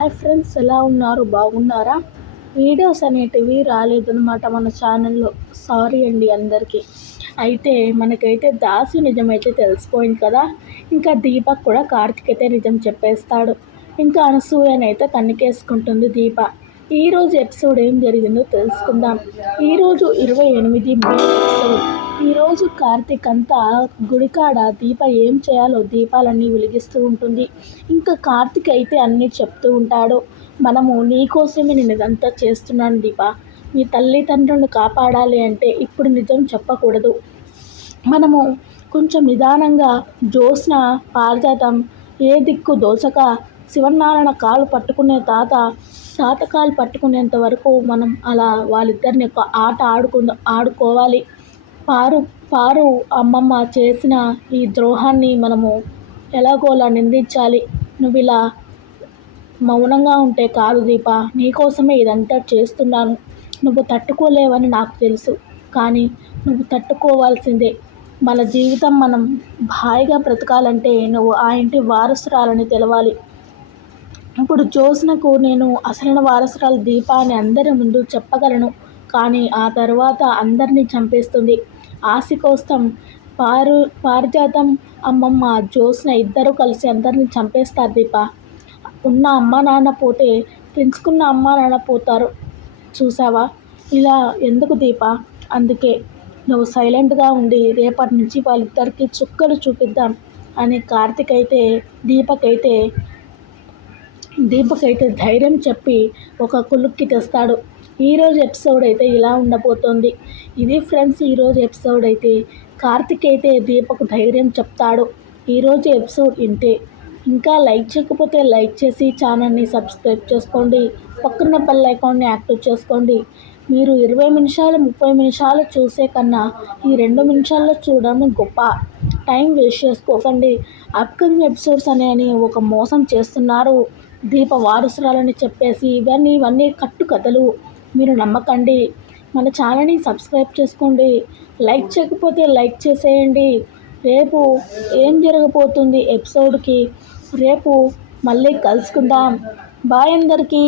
Hi friends, ఎలా ఉన్నారు? బాగున్నారా? వీడియోస్ అనేటివి రాలేదన్నమాట మన ఛానల్లో. సారీ అండి అందరికీ. అయితే మనకైతే దాసు నిజమైతే తెలిసిపోయింది కదా. ఇంకా దీపక్ కూడా కార్తిక్ అయితే నిజం చెప్పేస్తాడు. ఇంకా అనసూయనైతే కన్నికేసుకుంటుంది దీప. ఈరోజు ఎపిసోడ్ ఏం జరిగిందో తెలుసుకుందాం. ఈరోజు 28 మే ఎపిసోడ్. ఈరోజు కార్తిక్ అంతా గుడికాడ దీప ఏం చేయాలో దీపాలన్నీ వెలిగిస్తూ ఉంటుంది. ఇంకా కార్తిక్ అయితే అన్నీ చెప్తూ ఉంటాడు. మనము నీకోసమే నేను ఇదంతా చేస్తున్నాను దీప. మీ తల్లిదండ్రులను కాపాడాలి అంటే ఇప్పుడు నిజం చెప్పకూడదు. మనము కొంచెం నిదానంగా జ్యోత్స్న పారిజాతం ఏ దిక్కు దోచక శివనారాయణ కాలు పట్టుకునే తాత కాలు పట్టుకునేంత వరకు మనం అలా వాళ్ళిద్దరిని ఒక ఆట ఆడుకోవాలి. పారు అమ్మమ్మ చేసిన ఈ ద్రోహాన్ని మనము ఎలాగోలా నిందించాలి. నువ్వు ఇలా మౌనంగా ఉంటే కాదు దీప. నీకోసమే ఇదంతా చేస్తున్నాను. నువ్వు తట్టుకోలేవని నాకు తెలుసు, కానీ నువ్వు తట్టుకోవాల్సిందే. మన జీవితం మనం హాయిగా బ్రతకాలంటే నువ్వు ఆ ఇంటి వారసురాలని తెలవాలి. ఇప్పుడు జ్యోత్స్నకు నేను అసలైన వారసురాలు దీప అని అందరి ముందు చెప్పగలను, కానీ ఆ తర్వాత అందరినీ చంపేస్తుంది. ఆశ కోసం పారిజాతం అమ్మమ్మ జ్యోత్స్న ఇద్దరూ కలిసి అందరినీ చంపేస్తారు దీప. ఉన్న అమ్మా నాన్న పోతే పెంచుకున్న అమ్మా నాన్న పోతారు. చూసావా? ఇలా ఎందుకు దీప? అందుకే నువ్వు సైలెంట్గా ఉండి రేపటి నుంచి వాళ్ళిద్దరికీ చుక్కలు చూపిద్దాం అని కార్తిక్ అయితే దీపకైతే ధైర్యం చెప్పి ఒక కులుక్కి తెస్తాడు. ఈరోజు ఎపిసోడ్ అయితే ఇలా ఉండబోతోంది. ఇది ఫ్రెండ్స్ ఈరోజు ఎపిసోడ్ అయితే. కార్తిక్ అయితే దీపకు ధైర్యం చెప్తాడు. ఈరోజు ఎపిసోడ్ ఇంతే. ఇంకా లైక్ చేయకపోతే లైక్ చేసి ఛానల్ని సబ్స్క్రైబ్ చేసుకోండి. పక్కన బెల్ ఐకాన్ని యాక్టివ్ చేసుకోండి. మీరు 20 నిమిషాలు 30 నిమిషాలు చూసే కన్నా ఈ 2 నిమిషాల్లో చూడడం గొప్ప. టైం వేస్ట్ చేసుకోకండి. అప్కమింగ్ ఎపిసోడ్స్ అని ఒక మోసం చేస్తున్నారు దీప వారసురాలని చెప్పేసి ఇవన్నీ కట్టు కథలు. మీరు నమ్మకండి. మన ఛానల్ని సబ్స్క్రైబ్ చేసుకోండి. లైక్ చేయకపోతే లైక్ చేసేయండి. రేపు ఏం జరగబోతుంది ఎపిసోడ్కి రేపు మళ్ళీ కలుసుకుందాం. బాయ్ అందరికీ.